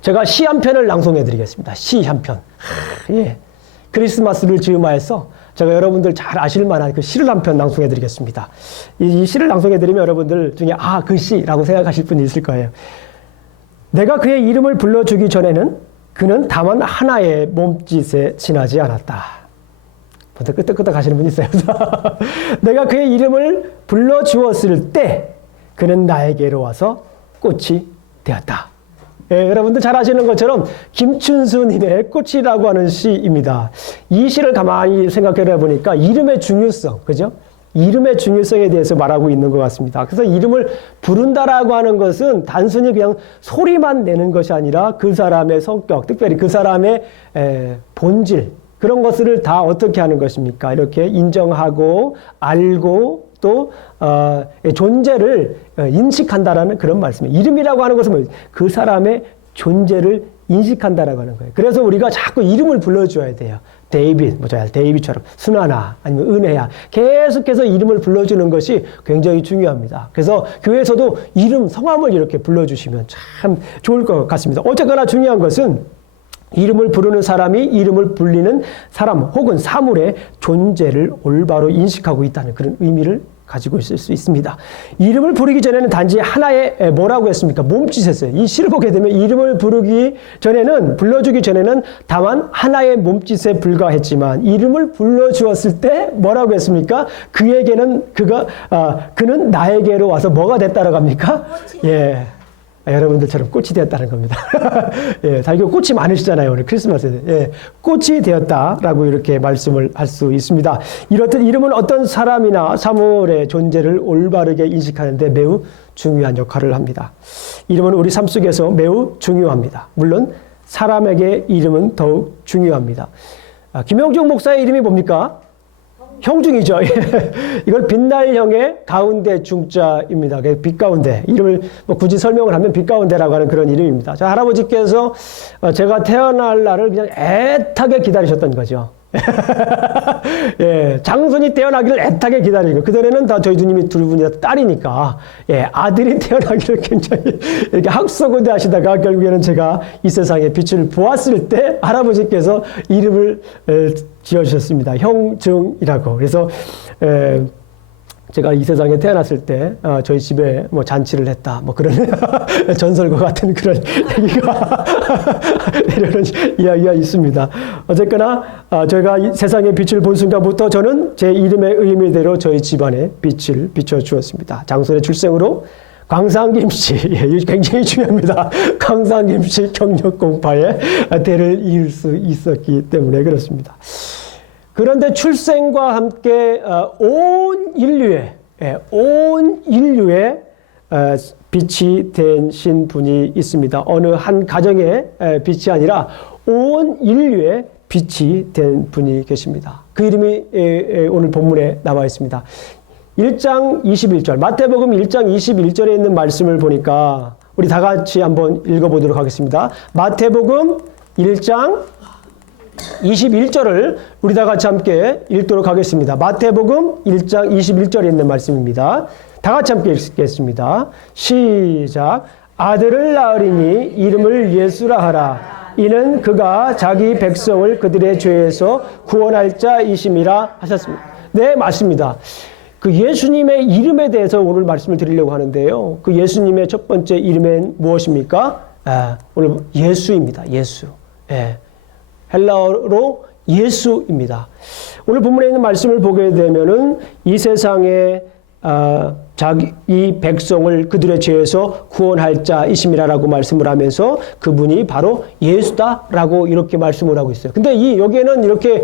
제가 시 한 편을 낭송해 드리겠습니다. 시 한 편. 예. 크리스마스를 즈음하여서 제가 여러분들 잘 아실 만한 그 시를 한 편 낭송해 드리겠습니다. 이 시를 낭송해 드리면 여러분들 중에 그 시라고 생각하실 분이 있을 거예요. 내가 그의 이름을 불러주기 전에는 그는 다만 하나의 몸짓에 지나지 않았다. 보통 끄덕끄덕 하시는 분이 있어요. 내가 그의 이름을 불러주었을 때 그는 나에게로 와서 꽃이 되었다. 예, 여러분들 잘 아시는 것처럼 김춘수님의 꽃이라고 하는 시입니다. 이 시를 가만히 생각해 보니까 이름의 중요성, 그죠? 이름의 중요성에 대해서 말하고 있는 것 같습니다. 그래서 이름을 부른다라고 하는 것은 단순히 그냥 소리만 내는 것이 아니라 그 사람의 성격, 특별히 그 사람의 본질, 그런 것들을 다 어떻게 하는 것입니까? 이렇게 인정하고 알고 또 존재를 인식한다라는 그런 말씀이에요. 이름이라고 하는 것은 그 사람의 존재를 인식한다라고 하는 거예요. 그래서 우리가 자꾸 이름을 불러줘야 돼요. 데이빗처럼 순하나 아니면 은혜야. 계속해서 이름을 불러주는 것이 굉장히 중요합니다. 그래서 교회에서도 이름, 성함을 이렇게 불러주시면 참 좋을 것 같습니다. 어쨌거나 중요한 것은 이름을 부르는 사람이 이름을 불리는 사람 혹은 사물의 존재를 올바로 인식하고 있다는 그런 의미를 가지고 있을 수 있습니다. 이름을 부르기 전에는 단지 하나의 뭐라고 했습니까? 몸짓이었어요. 이 시를 보게 되면 이름을 불러주기 전에는 다만 하나의 몸짓에 불과했지만 이름을 불러주었을 때 뭐라고 했습니까? 그는 나에게로 와서 뭐가 됐다라고 합니까? 예. 여러분들처럼 꽃이 되었다는 겁니다. 예, 다이거 꽃이 많으시잖아요. 우리 크리스마스에. 예, 꽃이 되었다라고 이렇게 말씀을 할 수 있습니다. 이렇듯 이름은 어떤 사람이나 사물의 존재를 올바르게 인식하는데 매우 중요한 역할을 합니다. 이름은 우리 삶 속에서 매우 중요합니다. 물론 사람에게 이름은 더욱 중요합니다. 김영중 목사의 이름이 뭡니까? 형중이죠. 이걸 빛날형의 가운데 중자입니다. 빛 가운데. 이름을 굳이 설명을 하면 빛 가운데라고 하는 그런 이름입니다. 저 할아버지께서 제가 태어날 날을 그냥 애타게 기다리셨던 거죠. 예, 장손이 태어나기를 애타게 기다리고, 그전에는 다 저희 누님이 둘 분이 다 딸이니까, 예, 아들이 태어나기를 굉장히 이렇게 학수고대 하시다가 결국에는 제가 이 세상에 빛을 보았을 때 할아버지께서 이름을 지어주셨습니다. 형증이라고. 그래서, 제가 이 세상에 태어났을 때 저희 집에 뭐 잔치를 했다 뭐 그런 전설과 같은 그런 얘기가 내려오는 이야기가 있습니다. 어쨌거나 저희가 이 세상의 빛을 본 순간부터 저는 제 이름의 의미대로 저희 집안에 빛을 비춰주었습니다. 장손의 출생으로 광산김씨, 굉장히 중요합니다. 광산김씨 경력공파에 대를 이을 수 있었기 때문에 그렇습니다. 그런데 출생과 함께 온 인류에 빛이 되신 분이 있습니다. 어느 한 가정의 빛이 아니라 온 인류의 빛이 된 분이 계십니다. 그 이름이 오늘 본문에 나와 있습니다. 1장 21절, 마태복음 1장 21절에 있는 말씀을 보니까 우리 다 같이 한번 읽어보도록 하겠습니다. 마태복음 1장 21절을 우리 다 같이 함께 읽도록 하겠습니다. 마태복음 1장 21절에 있는 말씀입니다. 다 같이 함께 읽겠습니다. 시작. 아들을 낳으리니 이름을 예수라 하라. 이는 그가 자기 백성을 그들의 죄에서 구원할 자이심이라 하셨습니다. 네, 맞습니다. 그 예수님의 이름에 대해서 오늘 말씀을 드리려고 하는데요. 그 예수님의 첫 번째 이름은 무엇입니까? 오늘 예수입니다. 예수. 예. 헬라어로 예수입니다. 오늘 본문에 있는 말씀을 보게 되면은 이 세상에 이 백성을 그들의 죄에서 구원할 자이심이라라고 말씀을 하면서 그분이 바로 예수다라고 이렇게 말씀을 하고 있어요. 근데 여기에는 이렇게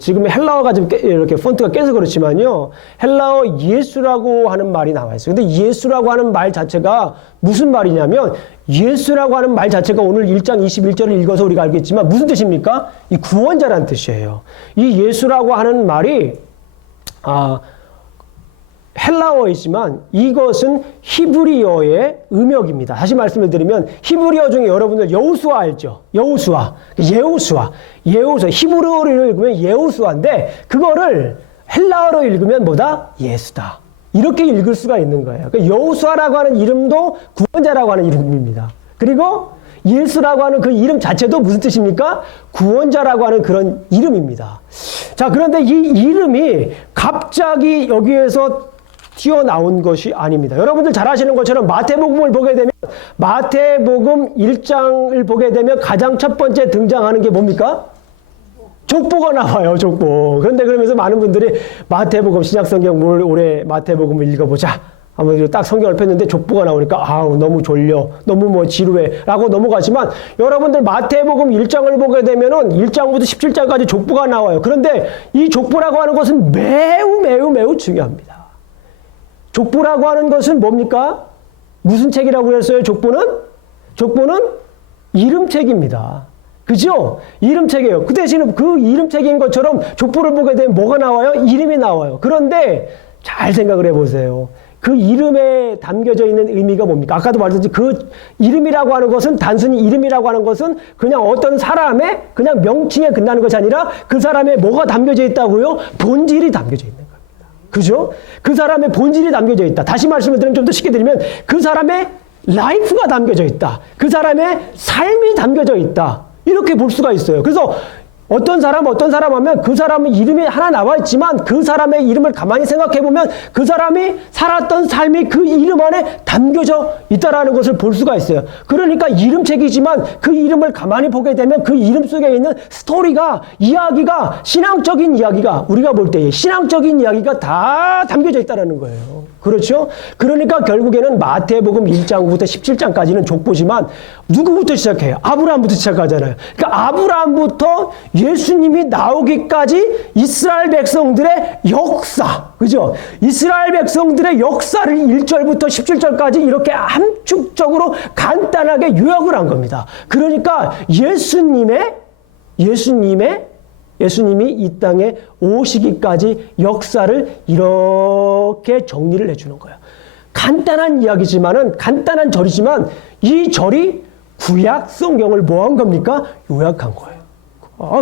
지금 헬라어가 좀 이렇게 폰트가 깨서 그렇지만요, 헬라어 예수라고 하는 말이 나와 있어요. 근데 예수라고 하는 말 자체가 무슨 말이냐면, 예수라고 하는 말 자체가 오늘 1장 21절을 읽어서 우리가 알겠지만 무슨 뜻입니까? 이 구원자라는 뜻이에요. 이 예수라고 하는 말이 헬라어이지만 이것은 히브리어의 음역입니다. 다시 말씀을 드리면 히브리어 중에 여러분들 여호수아 알죠? 여호수아, 히브리어로 읽으면 예호수아인데 그거를 헬라어로 읽으면 뭐다? 예수다. 이렇게 읽을 수가 있는 거예요. 여호수아라고 하는 이름도 구원자라고 하는 이름입니다. 그리고 예수라고 하는 그 이름 자체도 무슨 뜻입니까? 구원자라고 하는 그런 이름입니다. 자, 그런데 이 이름이 갑자기 여기에서 튀어나온 것이 아닙니다. 여러분들 잘 아시는 것처럼 마태복음을 보게 되면 마태복음 1장을 보게 되면 가장 첫 번째 등장하는 게 뭡니까? 족보가 나와요, 족보. 그런데 그러면서 많은 분들이 마태복음 신약성경 올해 마태복음을 읽어보자. 아무래도 딱 성경을 폈는데 족보가 나오니까 아우 너무 졸려, 너무 뭐 지루해 라고 넘어가지만 여러분들 마태복음 1장을 보게 되면은 1장부터 17장까지 족보가 나와요. 그런데 이 족보라고 하는 것은 매우 중요합니다. 족보라고 하는 것은 뭡니까? 무슨 책이라고 했어요? 족보는 이름책입니다. 그죠? 이름책이에요. 그 대신에 그 이름책인 것처럼 족보를 보게 되면 뭐가 나와요? 이름이 나와요. 그런데 잘 생각을 해보세요. 그 이름에 담겨져 있는 의미가 뭡니까? 아까도 말했듯이 그 이름이라고 하는 것은 단순히 이름이라고 하는 것은 그냥 어떤 사람의 그냥 명칭에 끝나는 것이 아니라 그 사람의 뭐가 담겨져 있다고요? 본질이 담겨져 있는 겁니다. 그죠? 그 사람의 본질이 담겨져 있다. 다시 말씀을 드리면 좀 더 쉽게 드리면 그 사람의 라이프가 담겨져 있다. 그 사람의 삶이 담겨져 있다. 이렇게 볼 수가 있어요. 그래서 어떤 사람 하면 그 사람의 이름이 하나 나와 있지만 그 사람의 이름을 가만히 생각해 보면 그 사람이 살았던 삶이 그 이름 안에 담겨져 있다라는 것을 볼 수가 있어요. 그러니까 이름책이지만 그 이름을 가만히 보게 되면 그 이름 속에 있는 스토리가, 이야기가, 신앙적인 이야기가, 우리가 볼 때의 신앙적인 이야기가 다 담겨져 있다는 거예요. 그렇죠? 그러니까 결국에는 마태복음 1장부터 17장까지는 족보지만 누구부터 시작해요? 아브라함부터 시작하잖아요. 그러니까 아브라함부터 예수님이 나오기까지 이스라엘 백성들의 역사, 그죠? 이스라엘 백성들의 역사를 1절부터 17절까지 이렇게 함축적으로 간단하게 요약을 한 겁니다. 그러니까 예수님이 이 땅에 오시기까지 역사를 이렇게 정리를 해주는 거예요. 간단한 이야기지만은, 간단한 절이지만 이 절이 구약 성경을 뭐 한 겁니까? 요약한 거예요.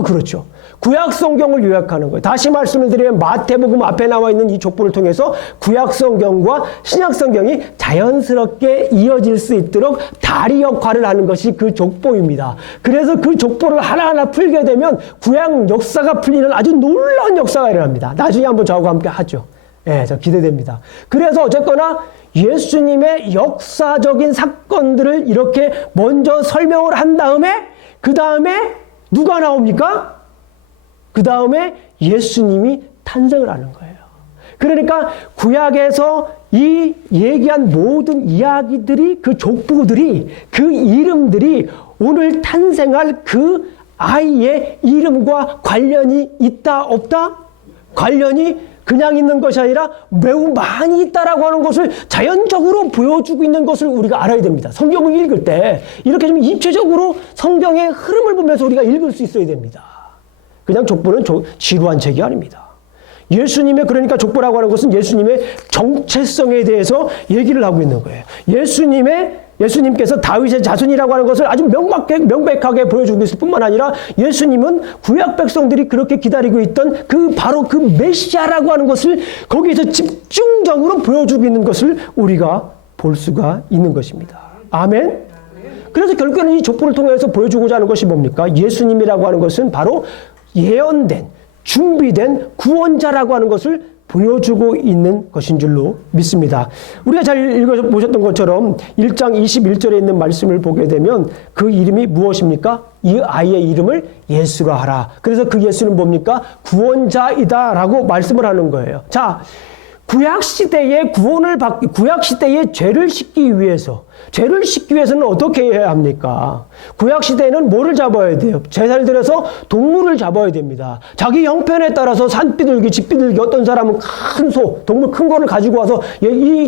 그렇죠. 구약 성경을 요약하는 거예요. 다시 말씀을 드리면 마태복음 앞에 나와 있는 이 족보를 통해서 구약 성경과 신약 성경이 자연스럽게 이어질 수 있도록 다리 역할을 하는 것이 그 족보입니다. 그래서 그 족보를 하나하나 풀게 되면 구약 역사가 풀리는 아주 놀라운 역사가 일어납니다. 나중에 한번 저하고 함께 하죠. 예, 저 기대됩니다. 그래서 어쨌거나 예수님의 역사적인 사건들을 이렇게 먼저 설명을 한 다음에 그 다음에 누가 나옵니까? 그 다음에 예수님이 탄생을 하는 거예요. 그러니까 구약에서 이 얘기한 모든 이야기들이, 그 족보들이, 그 이름들이 오늘 탄생할 그 아이의 이름과 관련이 있다 없다? 관련이 그냥 있는 것이 아니라 매우 많이 있다라고 하는 것을 자연적으로 보여주고 있는 것을 우리가 알아야 됩니다. 성경을 읽을 때 이렇게 좀 입체적으로 성경의 흐름을 보면서 우리가 읽을 수 있어야 됩니다. 그냥 족보는 지루한 책이 아닙니다. 예수님의, 그러니까 족보라고 하는 것은 예수님의 정체성에 대해서 얘기를 하고 있는 거예요. 예수님께서 다윗의 자손이라고 하는 것을 아주 명백하게 보여주고 있을 뿐만 아니라 예수님은 구약 백성들이 그렇게 기다리고 있던 바로 그 메시아라고 하는 것을 거기에서 집중적으로 보여주고 있는 것을 우리가 볼 수가 있는 것입니다. 아멘? 그래서 결국에는 이 족보를 통해서 보여주고자 하는 것이 뭡니까? 예수님이라고 하는 것은 바로 예언된, 준비된 구원자라고 하는 것을 보여주고 있는 것인 줄로 믿습니다. 우리가 잘 읽어보셨던 것처럼 1장 21절에 있는 말씀을 보게 되면 그 이름이 무엇입니까? 이 아이의 이름을 예수라 하라. 그래서 그 예수는 뭡니까? 구원자이다라고 말씀을 하는 거예요. 자, 구약시대의 구약시대의 죄를 씻기 위해서는 어떻게 해야 합니까? 구약시대에는 뭐를 잡아야 돼요? 제사를 드려서 동물을 잡아야 됩니다. 자기 형편에 따라서 산비둘기, 집비둘기, 어떤 사람은 큰 소, 동물 큰 거를 가지고 와서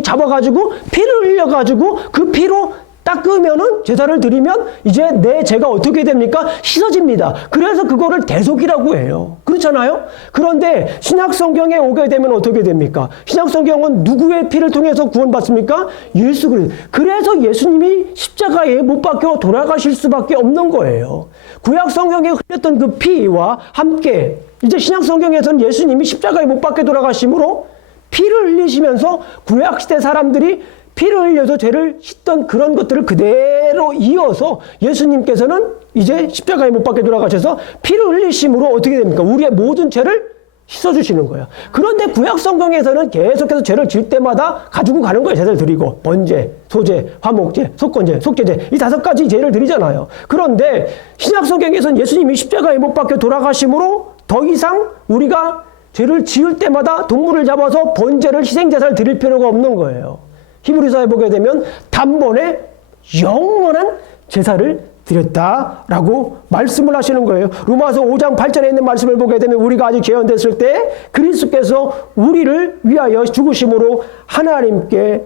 잡아가지고 피를 흘려가지고 그 피로 닦으면은 제사를 드리면 이제 내 죄가 어떻게 됩니까? 씻어집니다. 그래서 그거를 대속이라고 해요. 그렇잖아요? 그런데 신약성경에 오게 되면 어떻게 됩니까? 신약성경은 누구의 피를 통해서 구원받습니까? 예수 그리스도. 그래서 예수님이 십자가에 못 박혀 돌아가실 수밖에 없는 거예요. 구약성경에 흘렸던 그 피와 함께 이제 신약성경에서는 예수님이 십자가에 못 박혀 돌아가심으로 피를 흘리시면서 구약시대 사람들이 피를 흘려서 죄를 씻던 그런 것들을 그대로 이어서 예수님께서는 이제 십자가에 못 박혀 돌아가셔서 피를 흘리심으로 어떻게 됩니까? 우리의 모든 죄를 씻어주시는 거예요. 그런데 구약 성경에서는 계속해서 죄를 질 때마다 가지고 가는 거예요. 제사를 드리고 번제, 소제, 화목제, 속건제, 속죄제 이 5가지 죄를 드리잖아요. 그런데 신약 성경에서는 예수님이 십자가에 못 박혀 돌아가심으로 더 이상 우리가 죄를 지을 때마다 동물을 잡아서 번제를 희생제사를 드릴 필요가 없는 거예요. 히브리서에 보게 되면 단번에 영원한 제사를 드렸다라고 말씀을 하시는 거예요. 로마서 5장 8절에 있는 말씀을 보게 되면 우리가 아직 죄인됐을 때 그리스도께서 우리를 위하여 죽으심으로 하나님께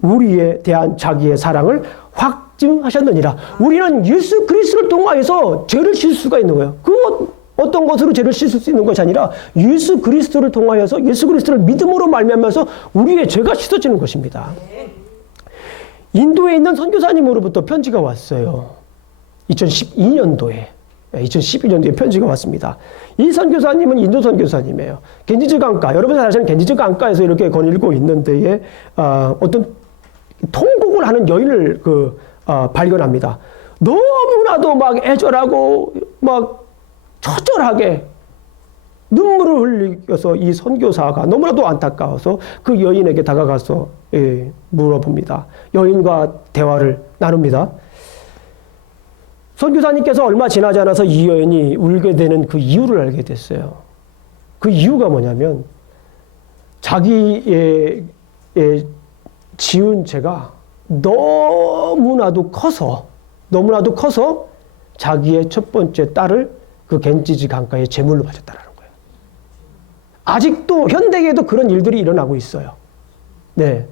우리에 대한 자기의 사랑을 확증하셨느니라. 우리는 예수 그리스도를 통하여서 죄를 씻을 수가 있는 거예요. 그 어떤 것으로 죄를 씻을 수 있는 것이 아니라 예수 그리스도를 통하여서 예수 그리스도를 믿음으로 말미암아서 우리의 죄가 씻어지는 것입니다. 인도에 있는 선교사님으로부터 편지가 왔어요. 2012년도에 편지가 왔습니다. 이 선교사님은 인도 선교사님이에요. 겐지즈 강가, 여러분 잘 아시는 겐지즈 강가에서 이렇게 거닐고 있는 데에 어떤 통곡을 하는 여인을 발견합니다. 너무나도 막 애절하고 막 처절하게 눈물을 흘리면서 이 선교사가 너무나도 안타까워서 그 여인에게 다가가서 물어봅니다. 여인과 대화를 나눕니다. 선교사님께서 얼마 지나지 않아서 이 여인이 울게 되는 그 이유를 알게 됐어요. 그 이유가 뭐냐면 자기의 지은 죄가 너무나도 커서 자기의 첫 번째 딸을 그 겐지즈 강가에 제물로 바쳤다라는 거예요. 아직도 현대에도 그런 일들이 일어나고 있어요. 네.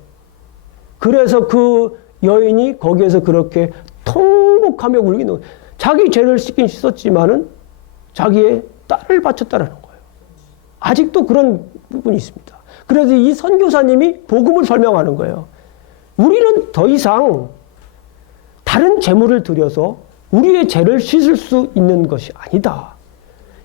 그래서 그 여인이 거기에서 그렇게 통곡하며 울기는 거예요. 자기 죄를 씻긴 씻었지만은 자기의 딸을 바쳤다라는 거예요. 아직도 그런 부분이 있습니다. 그래서 이 선교사님이 복음을 설명하는 거예요. 우리는 더 이상 다른 제물을 드려서 우리의 죄를 씻을 수 있는 것이 아니다.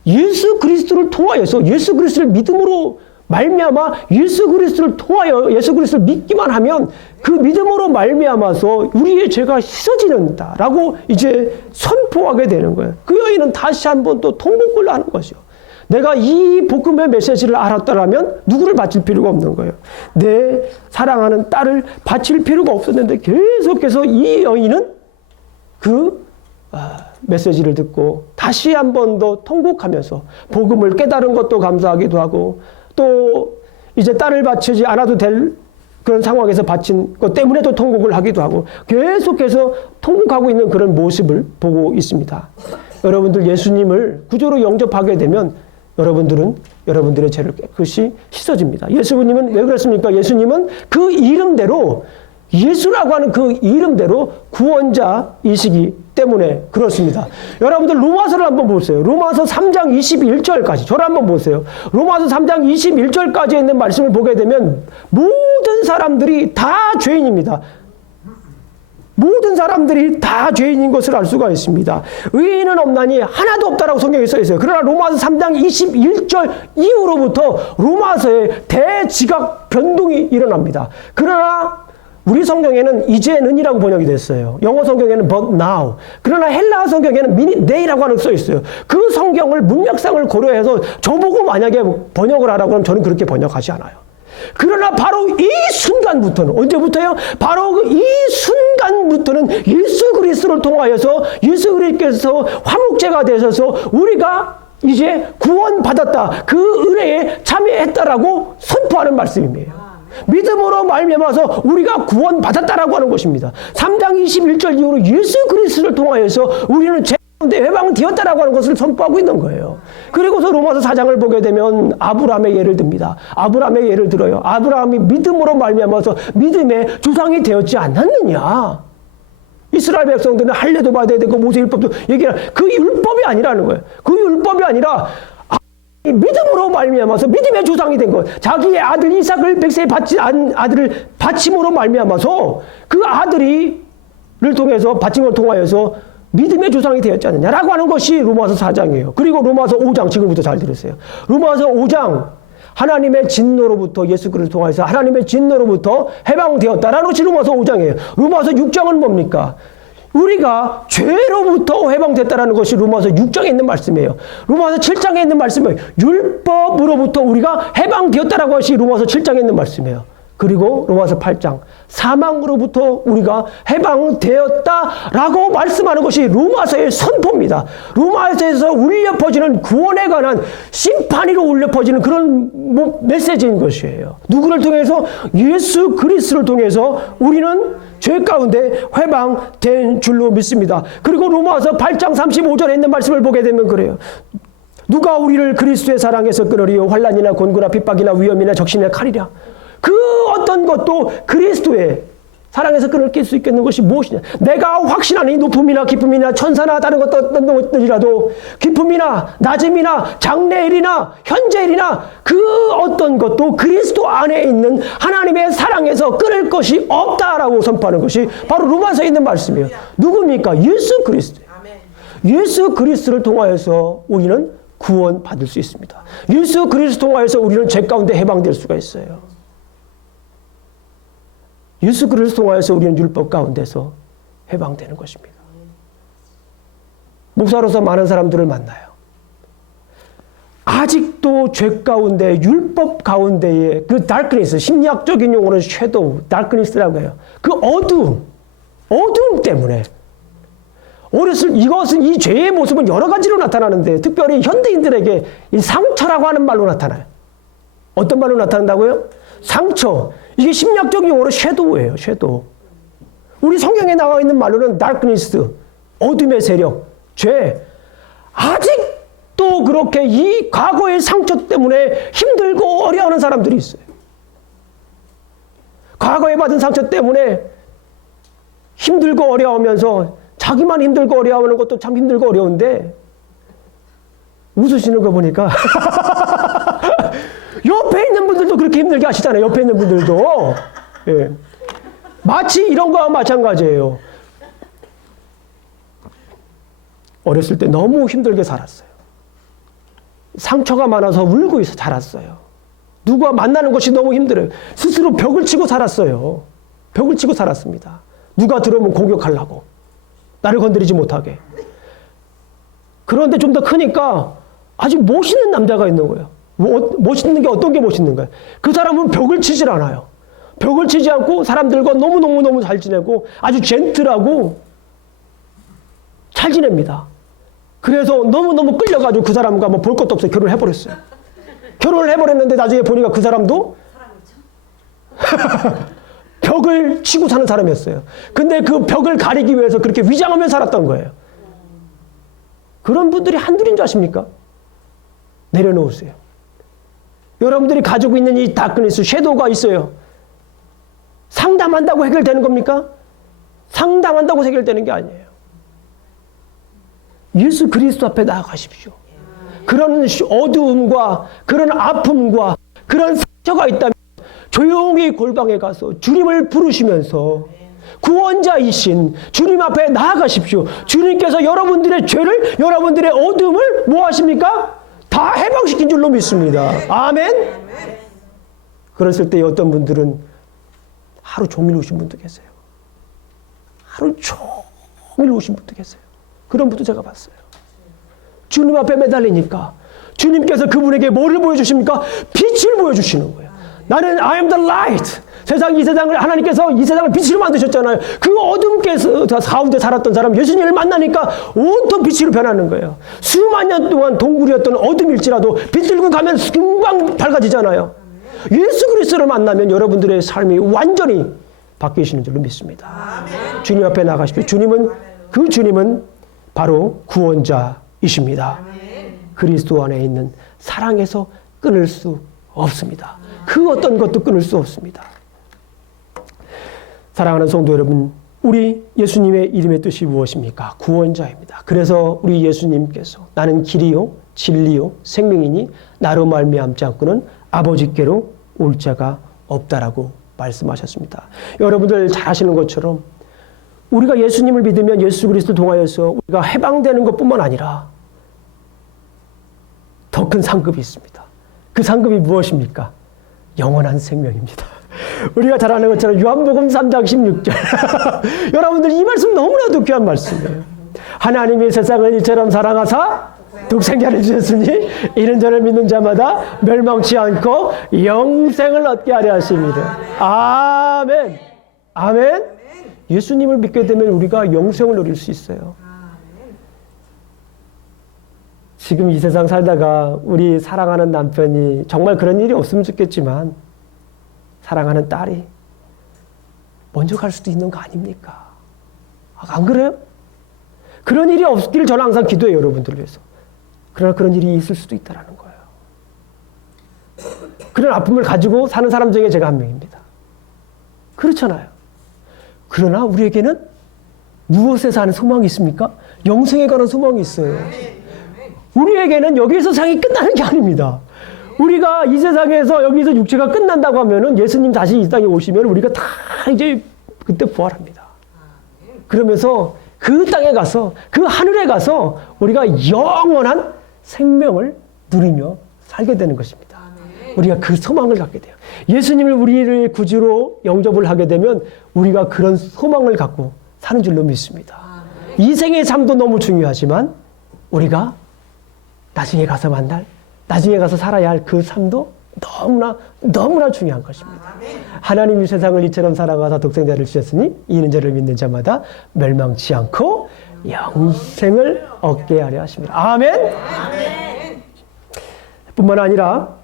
예수 그리스도를 통하여서 예수 그리스도를 믿음으로 말미암아 예수 그리스도를 통하여 예수 그리스도를 믿기만 하면 그 믿음으로 말미암아서 우리의 죄가 씻어지는다라고 이제 선포하게 되는 거예요. 그 여인은 다시 한번 또 통곡을 하는 것이요. 내가 이 복음의 메시지를 알았다라면 누구를 바칠 필요가 없는 거예요. 내 사랑하는 딸을 바칠 필요가 없었는데 계속해서 이 여인은 그 메시지를 듣고 다시 한 번 더 통곡하면서 복음을 깨달은 것도 감사하기도 하고 또 이제 딸을 바치지 않아도 될 그런 상황에서 바친 것 때문에도 통곡을 하기도 하고 계속해서 통곡하고 있는 그런 모습을 보고 있습니다. 여러분들 예수님을 구조로 영접하게 되면 여러분들은 여러분들의 죄를 깨끗이 씻어집니다. 예수님은 왜 그랬습니까? 예수님은 그 이름대로 예수라고 하는 그 이름대로 구원자이시기 때문에 그렇습니다. 여러분들 로마서를 한번 보세요. 로마서 3장 21절까지 저를 한번 보세요. 로마서 3장 21절까지 있는 말씀을 보게 되면 모든 사람들이 다 죄인입니다. 모든 사람들이 다 죄인인 것을 알 수가 있습니다. 의인은 없나니 하나도 없다라고 성경에 써 있어요. 그러나 로마서 3장 21절 이후로부터 로마서에 대지각 변동이 일어납니다. 그러나 우리 성경에는 이제는이라고 번역이 됐어요. 영어 성경에는 but now. 그러나 헬라어 성경에는 minute day라고 하는 써 있어요. 그 성경을 문맥상을 고려해서 저보고 만약에 번역을 하라고 하면 저는 그렇게 번역하지 않아요. 그러나 바로 이 순간부터는 언제부터요? 바로 이 순간부터는 예수 그리스도를 통하여서 예수 그리스도께서 화목제가 되셔서 우리가 이제 구원받았다. 그 은혜에 참여했다라고 선포하는 말씀입니다. 믿음으로 말미암아서 우리가 구원받았다라고 하는 것입니다. 3장 21절 이후로 예수 그리스도를 통하여서 우리는 죄 가운데 해방되었다라고 하는 것을 선포하고 있는 거예요. 그리고서 로마서 4장을 보게 되면 아브라함의 예를 듭니다. 아브라함의 예를 들어요. 아브라함이 믿음으로 말미암아서 믿음의 조상이 되었지 않았느냐. 이스라엘 백성들은 할례도 받아야 되고 모세 율법도 얘기하는 그 율법이 아니라는 거예요. 그 율법이 아니라 믿음으로 말미암아서 믿음의 조상이 된 것. 자기의 아들 이삭을 백세에 바친 아들을 바침으로 말미암아서 그 아들을 통해서 바친 걸 통하여서 믿음의 조상이 되었지 않느냐라고 하는 것이 로마서 4장이에요. 그리고 로마서 5장 지금부터 잘 들으세요. 로마서 5장 하나님의 진노로부터 예수 그리스도를 통해서 하나님의 진노로부터 해방되었다라는 것이 로마서 5장이에요. 로마서 6장은 뭡니까? 우리가 죄로부터 해방됐다라는 것이 로마서 6장에 있는 말씀이에요. 로마서 7장에 있는 말씀이에요. 율법으로부터 우리가 해방되었다라는 것이 로마서 7장에 있는 말씀이에요. 그리고 로마서 8장 사망으로부터 우리가 해방되었다라고 말씀하는 것이 로마서의 선포입니다. 로마서에서 울려 퍼지는 구원에 관한 심판이로 울려 퍼지는 그런 메시지인 것이에요. 누구를 통해서? 예수 그리스도를 통해서 우리는 죄 가운데 해방된 줄로 믿습니다. 그리고 로마서 8장 35절에 있는 말씀을 보게 되면 그래요. 누가 우리를 그리스도의 사랑에서 끊으리요? 환난이나 곤고나 핍박이나 위험이나 적신이나 칼이랴. 그 어떤 것도 그리스도의 사랑에서 끊을 수 있겠는 것이 무엇이냐? 내가 확신하는 이 높음이나 기쁨이나 천사나 다른 어떤 것들이라도 기쁨이나 낮음이나 장래일이나 현재일이나 그 어떤 것도 그리스도 안에 있는 하나님의 사랑에서 끊을 것이 없다라고 선포하는 것이 바로 로마서에 있는 말씀이에요. 누굽니까? 예수 그리스도. 예수 그리스도를 통하여서 우리는 구원받을 수 있습니다. 예수 그리스도 통하여서 우리는 죄 가운데 해방될 수가 있어요. 예수 그리스도 통하여서 우리는 율법 가운데서 해방되는 것입니다. 목사로서 많은 사람들을 만나요. 아직도 죄 가운데 율법 가운데에 그 darkness, 심리학적인 용어는 shadow, darkness라고 해요. 그 어두움 때문에 이것은 이 죄의 모습은 여러 가지로 나타나는데 특별히 현대인들에게 이 상처라고 하는 말로 나타나요. 어떤 말로 나타난다고요? 상처. 이게 심리학적 용어로 섀도우예요. 섀도우. 우리 성경에 나와 있는 말로는 darkness, 어둠의 세력, 죄. 아직도 그렇게 이 과거의 상처 때문에 힘들고 어려워하는 사람들이 있어요. 과거에 받은 상처 때문에 힘들고 어려워하면서 자기만 힘들고 어려워하는 것도 참 힘들고 어려운데 웃으시는 거 보니까 옆에 있는 분들도 그렇게 힘들게 하시잖아요. 옆에 있는 분들도. 예. 마치 이런 거와 마찬가지예요. 어렸을 때 너무 힘들게 살았어요. 상처가 많아서 울고 있어 자랐어요. 누구와 만나는 것이 너무 힘들어요. 스스로 벽을 치고 살았어요. 벽을 치고 살았습니다. 누가 들어오면 공격하려고. 나를 건드리지 못하게. 그런데 좀 더 크니까 아주 멋있는 남자가 있는 거예요. 멋있는 게 어떤 게 멋있는가요? 그 사람은 벽을 치질 않아요. 벽을 치지 않고 사람들과 너무너무 잘 지내고 아주 젠틀하고 잘 지냅니다. 그래서 너무너무 끌려가지고 그 사람과 뭐 볼 것도 없어요. 결혼을 해버렸어요. 결혼을 해버렸는데 나중에 보니까 그 사람도 벽을 치고 사는 사람이었어요. 근데 그 벽을 가리기 위해서 그렇게 위장하며 살았던 거예요. 그런 분들이 한둘인 줄 아십니까? 내려놓으세요. 여러분들이 가지고 있는 이 다크니스, 섀도우가 있어요. 상담한다고 해결되는 겁니까? 상담한다고 해결되는 게 아니에요. 예수 그리스도 앞에 나아가십시오. 그런 어두움과 그런 아픔과 그런 상처가 있다면 조용히 골방에 가서 주님을 부르시면서 구원자이신 주님 앞에 나아가십시오. 주님께서 여러분들의 죄를, 여러분들의 어둠을 뭐 하십니까? 다 해방시킨 줄로 믿습니다. 아멘? 그랬을 때 어떤 분들은 하루 종일 오신 분도 계세요. 하루 종일 오신 분도 계세요. 그런 분도 제가 봤어요. 주님 앞에 매달리니까 주님께서 그분에게 뭐를 보여주십니까? 빛을 보여주시는 거예요. 나는 I am the light. 이 세상을 하나님께서 이 세상을 빛으로 만드셨잖아요. 그 어둠 가운데 살았던 사람 예수님을 만나니까 온통 빛으로 변하는 거예요. 수만 년 동안 동굴이었던 어둠일지라도 빛 들고 가면 금방 밝아지잖아요. 예수 그리스도를 만나면 여러분들의 삶이 완전히 바뀌시는 줄로 믿습니다. 아멘. 주님 앞에 나가십시오. 그 주님은 바로 구원자이십니다. 아멘. 그리스도 안에 있는 사랑에서 끊을 수 없습니다. 그 어떤 것도 끊을 수 없습니다. 사랑하는 성도 여러분, 우리 예수님의 이름의 뜻이 무엇입니까? 구원자입니다. 그래서 우리 예수님께서 나는 길이요 진리요 생명이니 나로 말미암지 않고는 아버지께로 올 자가 없다라고 말씀하셨습니다. 여러분들 잘 아시는 것처럼 우리가 예수님을 믿으면 예수 그리스도를 통하여서 우리가 해방되는 것뿐만 아니라 더 큰 상급이 있습니다. 그 상급이 무엇입니까? 영원한 생명입니다. 우리가 잘 아는 것처럼 요한복음 3장 16절. 여러분들 이 말씀 너무나도 귀한 말씀이에요. 하나님이 세상을 이처럼 사랑하사 독생자를 주셨으니 이는 저를 믿는 자마다 멸망치 않고 영생을 얻게 하려 하십니다. 아멘. 아멘. 예수님을 믿게 되면 우리가 영생을 누릴 수 있어요. 지금 이 세상 살다가 우리 사랑하는 남편이 정말 그런 일이 없으면 좋겠지만 사랑하는 딸이 먼저 갈 수도 있는 거 아닙니까? 안 그래요? 그런 일이 없기를 저는 항상 기도해요, 여러분들 위해서. 그러나 그런 일이 있을 수도 있다는 거예요. 그런 아픔을 가지고 사는 사람 중에 제가 한 명입니다. 그렇잖아요. 그러나 우리에게는 무엇에서 하는 소망이 있습니까? 영생에 관한 소망이 있어요. 우리에게는 여기에서 상이 끝나는 게 아닙니다. 우리가 이 세상에서 여기서 육체가 끝난다고 하면은 예수님 다시 이 땅에 오시면 우리가 다 이제 그때 부활합니다. 그러면서 그 땅에 가서 그 하늘에 가서 우리가 영원한 생명을 누리며 살게 되는 것입니다. 우리가 그 소망을 갖게 돼요. 예수님을 우리를 구주로 영접을 하게 되면 우리가 그런 소망을 갖고 사는 줄로 믿습니다. 이 생의 삶도 너무 중요하지만 우리가 나중에 가서 나중에 가서 살아야 할 그 삶도 너무나 중요한 것입니다. 하나님이 세상을 이처럼 사랑하사 독생자를 주셨으니 이는 저를 믿는 자마다 멸망치 않고 영생을 얻게 하려 하십니다. 아멘. 뿐만 아니라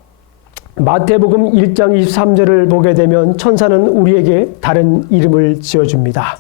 마태복음 1장 23절을 보게 되면 천사는 우리에게 다른 이름을 지어줍니다.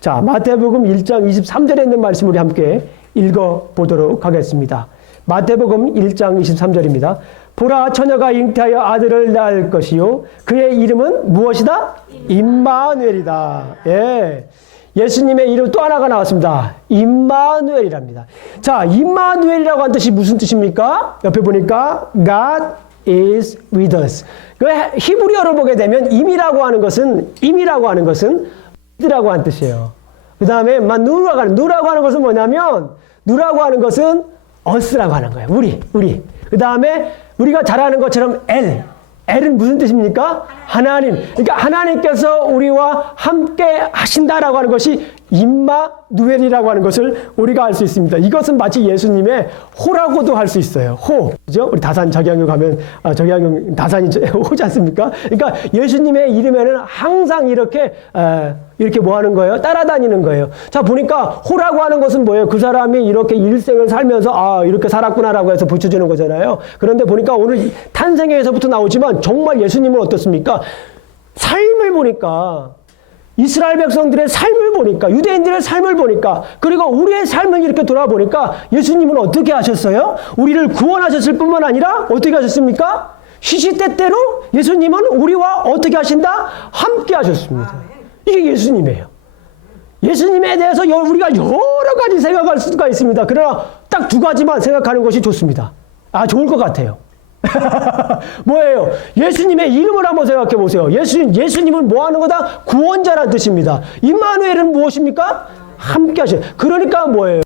자, 마태복음 1장 23절에 있는 말씀을 우리 함께 읽어보도록 하겠습니다. 마태복음 1장 23절입니다. 보라, 처녀가 잉태하여 아들을 낳을 것이요 그의 이름은 무엇이다? 임마누엘이다. 예. 예수님의 이름 또 하나가 나왔습니다. 임마누엘이랍니다. 자, 임마누엘이라고 한 뜻이 무슨 뜻입니까? 옆에 보니까 God is with us. 그 히브리어를 보게 되면 임이라고 하는 것은 with라고 하는 뜻이에요. 그 다음에 누라고 하는 것은 뭐냐면 누라고 하는 것은 us라고 하는 거예요. 우리. 그 다음에 우리가 잘 아는 것처럼 L은 무슨 뜻입니까? 하나님. 그러니까 하나님께서 우리와 함께 하신다라고 하는 것이 임마누엘이라고 하는 것을 우리가 알 수 있습니다. 이것은 마치 예수님의 호라고도 할 수 있어요. 호. 그죠? 우리 다산 적양교 가면, 적양교 다산이 호지 않습니까? 그러니까 예수님의 이름에는 항상 이렇게 뭐 하는 거예요? 따라다니는 거예요. 자, 보니까 호라고 하는 것은 뭐예요? 그 사람이 이렇게 일생을 살면서, 이렇게 살았구나라고 해서 붙여주는 거잖아요. 그런데 보니까 오늘 탄생에서부터 나오지만 정말 예수님은 어떻습니까? 삶을 보니까, 이스라엘 백성들의 삶을 보니까, 유대인들의 삶을 보니까, 그리고 우리의 삶을 이렇게 돌아보니까 예수님은 어떻게 하셨어요? 우리를 구원하셨을 뿐만 아니라 어떻게 하셨습니까? 시시때때로 예수님은 우리와 어떻게 하신다? 함께 하셨습니다. 이게 예수님이에요. 예수님에 대해서 우리가 여러 가지 생각할 수가 있습니다. 그러나 딱 두 가지만 생각하는 것이 좋습니다. 좋을 것 같아요. 뭐예요? 예수님의 이름을 한번 생각해 보세요. 예수님은 뭐 하는 거다? 구원자라는 뜻입니다. 임마누엘은 무엇입니까? 함께 하셔. 그러니까 뭐예요?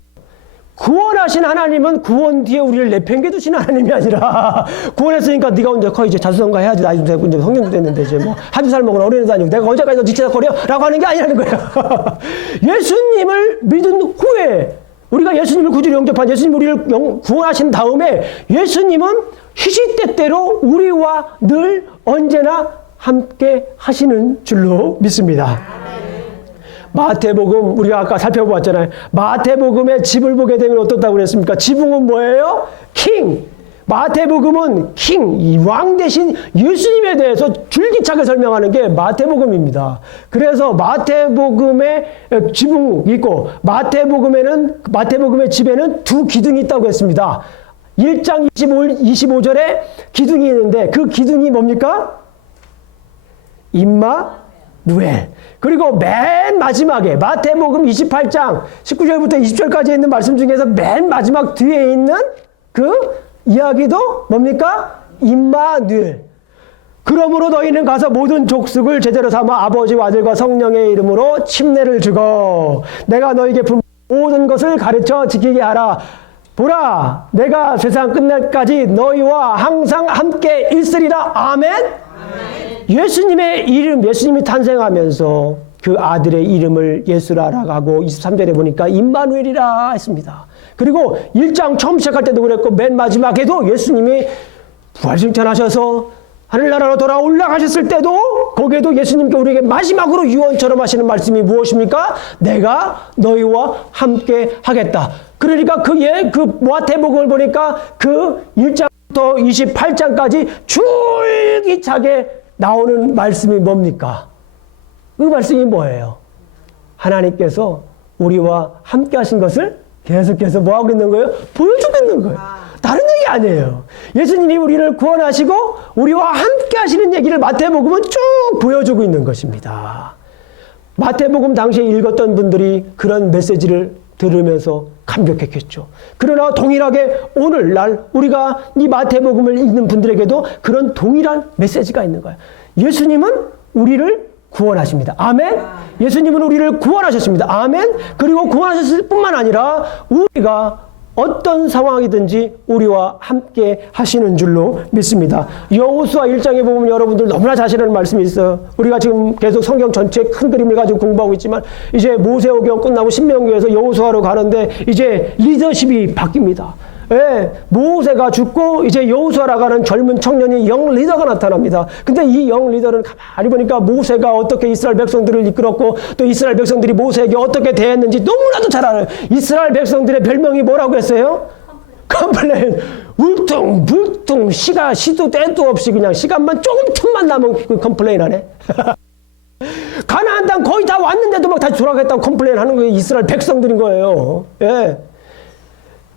구원하신 하나님은 구원 뒤에 우리를 내팽개두신 하나님이 아니라 구원했으니까 네가 언제 이제 자수성가 해야지. 나이 좀 되고 이제 성년도 됐는데 이제 뭐 한두 살 먹은 어린애도 아니고 내가 언제까지 너 지체거려? 라고 하는 게 아니라는 거예요. 예수님을 믿은 후에 우리가 예수님을 구주로 영접한 예수님 우리를 구원하신 다음에 예수님은 시시때때로 우리와 늘 언제나 함께 하시는 줄로 믿습니다. 마태복음 우리가 아까 살펴보았잖아요. 마태복음의 집을 보게 되면 어떻다고 그랬습니까? 지붕은 뭐예요? 킹. 마태복음은 king, 왕 대신 예수님에 대해서 줄기차게 설명하는 게 마태복음입니다. 그래서 마태복음의 지붕이 있고 마태복음의 집에는 두 기둥이 있다고 했습니다. 1장 25절에 기둥이 있는데 그 기둥이 뭡니까? 임마누엘. 그리고 맨 마지막에 마태복음 28장 19절부터 20절까지 있는 말씀 중에서 맨 마지막 뒤에 있는 그 이야기도 뭡니까? 임마누엘. 그러므로 너희는 가서 모든 족속을 제자로 삼아 아버지와 아들과 성령의 이름으로 침례를 주고 내가 너희에게 모든 것을 가르쳐 지키게 하라. 보라, 내가 세상 끝날까지 너희와 항상 함께 있으리라. 아멘? 아멘. 예수님의 이름, 예수님이 탄생하면서 그 아들의 이름을 예수라라고 하고 23절에 보니까 임마누엘이라 했습니다. 그리고 1장 처음 시작할 때도 그랬고 맨 마지막에도 예수님이 부활승천하셔서 하늘나라로 돌아 올라가셨을 때도 거기에도 예수님께 우리에게 마지막으로 유언처럼 하시는 말씀이 무엇입니까? 내가 너희와 함께 하겠다. 그러니까 그 마태복음을 보니까 그 1장부터 28장까지 줄기차게 나오는 말씀이 뭡니까? 그 말씀이 뭐예요? 하나님께서 우리와 함께 하신 것을 계속해서 뭐 하고 있는 거예요? 보여주고 있는 거예요. 다른 얘기 아니에요. 예수님이 우리를 구원하시고 우리와 함께 하시는 얘기를 마태복음은 쭉 보여주고 있는 것입니다. 마태복음 당시에 읽었던 분들이 그런 메시지를 들으면서 감격했겠죠. 그러나 동일하게 오늘날 우리가 이 마태복음을 읽는 분들에게도 그런 동일한 메시지가 있는 거예요. 예수님은 우리를 구원하십니다. 아멘. 예수님은 우리를 구원하셨습니다. 아멘. 그리고 구원하셨을 뿐만 아니라 우리가 어떤 상황이든지 우리와 함께 하시는 줄로 믿습니다. 여호수아 1장에 보면 여러분들 너무나 잘 아시는 말씀이 있어요. 우리가 지금 계속 성경 전체 큰 그림을 가지고 공부하고 있지만 이제 모세오경 끝나고 신명기에서 여호수아로 가는데 이제 리더십이 바뀝니다. 예, 모세가 죽고 이제 여호수아라고 하는 젊은 청년이 영 리더가 나타납니다. 근데 이 영 리더는 가만히 보니까 모세가 어떻게 이스라엘 백성들을 이끌었고 또 이스라엘 백성들이 모세에게 어떻게 대했는지 너무나도 잘 알아요. 이스라엘 백성들의 별명이 뭐라고 했어요? 컴플레인. 울퉁불퉁 시도 때도 없이 그냥 시간만 조금 틈만 남은 그 컴플레인 하네. 가나안 땅 거의 다 왔는데도 막 다시 돌아가겠다고 컴플레인 하는 게 이스라엘 백성들인 거예요. 예.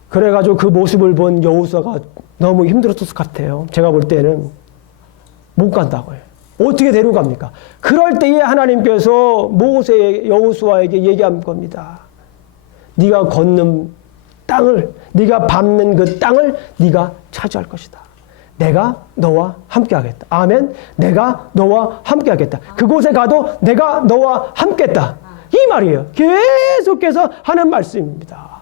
그래가지고 그 모습을 본 여호수아가 너무 힘들었을 것 같아요. 제가 볼 때는 못 간다고요. 어떻게 데려갑니까? 그럴 때에 하나님께서 모세 여호수아에게 얘기한 겁니다. 네가 걷는 땅을, 네가 밟는 그 땅을 네가 차지할 것이다. 내가 너와 함께하겠다. 아멘. 내가 너와 함께하겠다. 그곳에 가도 내가 너와 함께했다. 이 말이에요. 계속해서 하는 말씀입니다.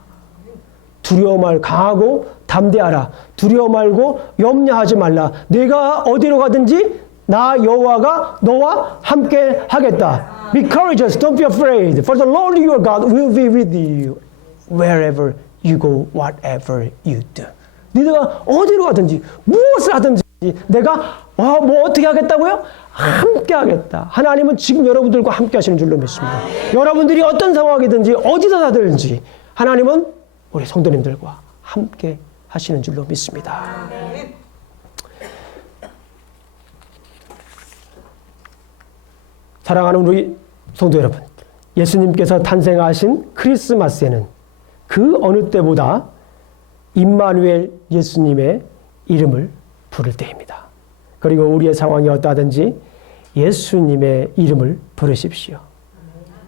두려워 말 강하고 담대하라. 두려워 말고 염려하지 말라. 내가 어디로 가든지 나 여호와가 너와 함께 하겠다. Be courageous, don't be afraid. For the Lord your God will be with you wherever you go, whatever you do. 너희가 어디로 가든지 무엇을 하든지 내가 뭐 어떻게 하겠다고요? 함께 하겠다. 하나님은 지금 여러분들과 함께 하시는 줄로 믿습니다. 여러분들이 어떤 상황이든지 어디서 사든지 하나님은 우리 성도님들과 함께 하시는 줄로 믿습니다. 사랑하는 우리 성도 여러분, 예수님께서 탄생하신 크리스마스에는 그 어느 때보다 임마누엘 예수님의 이름을 부를 때입니다. 그리고 우리의 상황이 어떠하든지 예수님의 이름을 부르십시오.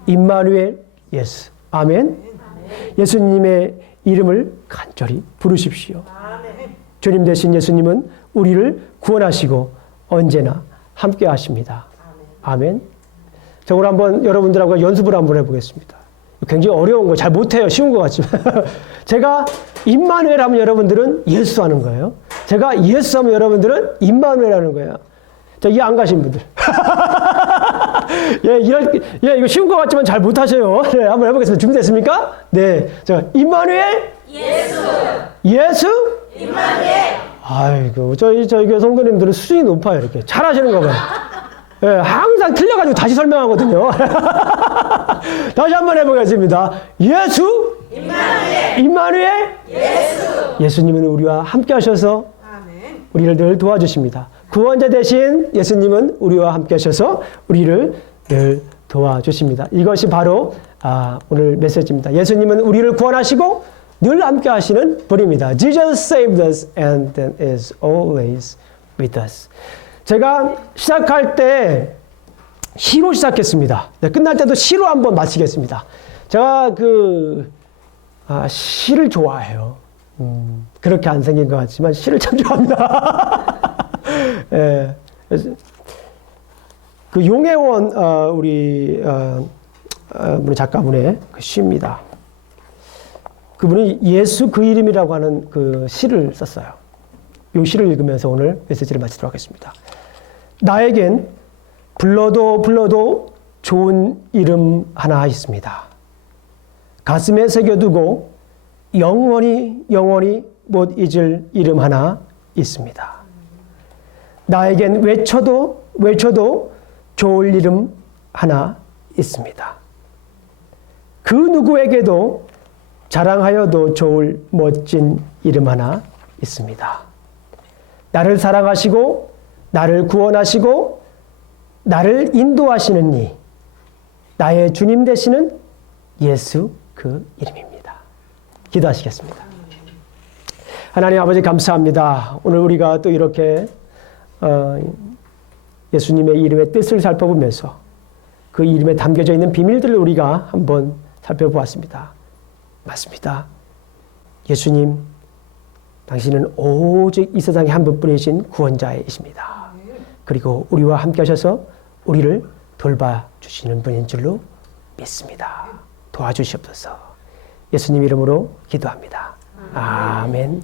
임마누엘 예수. 아멘. 예수님의 이름을 간절히 부르십시오. 주님 대신 예수님은 우리를 구원하시고 언제나 함께 하십니다. 아멘. 자, 오늘 한번 여러분들하고 연습을 한번 해보겠습니다. 굉장히 어려운 거 잘 못해요. 쉬운 것 같지만. 제가 임마누엘 하면 여러분들은 예수 하는 거예요. 제가 예수 하면 여러분들은 임마누엘 하는 거예요. 자, 이해 안 가신 분들. 이거 쉬운 것 같지만 잘 못하셔요. 네, 한번 해보겠습니다. 준비됐습니까? 네. 자, 임마누엘. 예수. 예수. 임마누엘. 아이고, 저희 교회 성도님들은 수준이 높아요. 이렇게. 잘 하시는 거 봐요. 네, 항상 틀려가지고 다시 설명하거든요. 다시 한번 해보겠습니다. 예수. 임마누엘. 임마누엘. 예수. 예수님은 우리와 함께 하셔서 우리를 늘 도와주십니다. 구원자 대신 예수님은 우리와 함께 하셔서 우리를 늘 도와주십니다. 이것이 바로 오늘 메시지입니다. 예수님은 우리를 구원하시고 늘 함께 하시는 분입니다. Jesus saved us and then is always with us. 제가 시작할 때 시로 시작했습니다. 네, 끝날 때도 시로 한번 마치겠습니다. 제가 시를 좋아해요. 그렇게 안 생긴 것 같지만 시를 참 좋아합니다. 예, 그 용혜원 우리 작가분의 그 시입니다. 그분이 예수 그 이름이라고 하는 그 시를 썼어요. 이 시를 읽으면서 오늘 메시지를 마치도록 하겠습니다. 나에겐 불러도 좋은 이름 하나 있습니다. 가슴에 새겨두고 영원히 못 잊을 이름 하나 있습니다. 나에겐 외쳐도 좋을 이름 하나 있습니다. 그 누구에게도 자랑하여도 좋을 멋진 이름 하나 있습니다. 나를 사랑하시고 나를 구원하시고 나를 인도하시는 이 나의 주님 되시는 예수 그 이름입니다. 기도하시겠습니다. 하나님 아버지 감사합니다. 오늘 우리가 또 이렇게 예수님의 이름의 뜻을 살펴보면서 그 이름에 담겨져 있는 비밀들을 우리가 한번 살펴보았습니다. 맞습니다. 예수님, 당신은 오직 이 세상에 한 분뿐이신 구원자이십니다. 그리고 우리와 함께 하셔서 우리를 돌봐주시는 분인 줄로 믿습니다. 도와주시옵소서. 예수님 이름으로 기도합니다. 아멘.